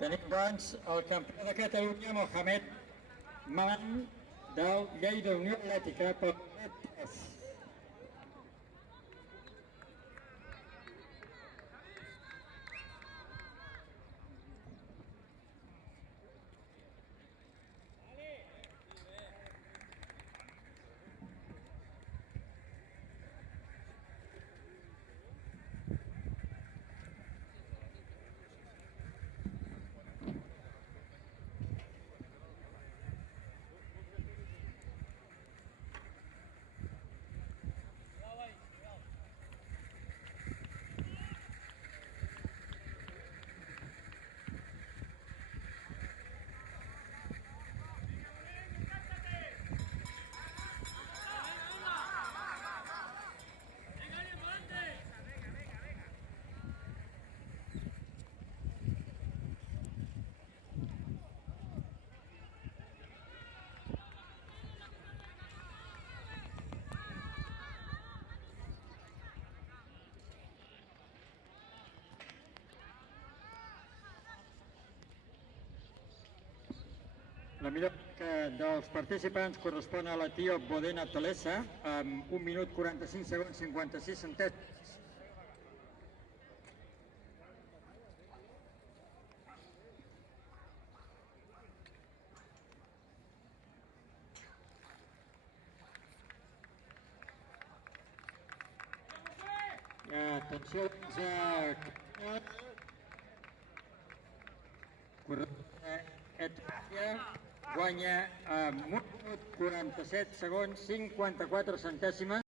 Tenim, doncs, el campió de Catalunya, Mohamed Man, del Lleida Unió Atlètica, pel grup 3. La millor dels participants correspon a l'etíop Bodena Tolesa, amb 1 minut 45 segons 56 centèsims. Atenció, Etiòpia guanya amb 1 minut 47 segons 54 centèsimes.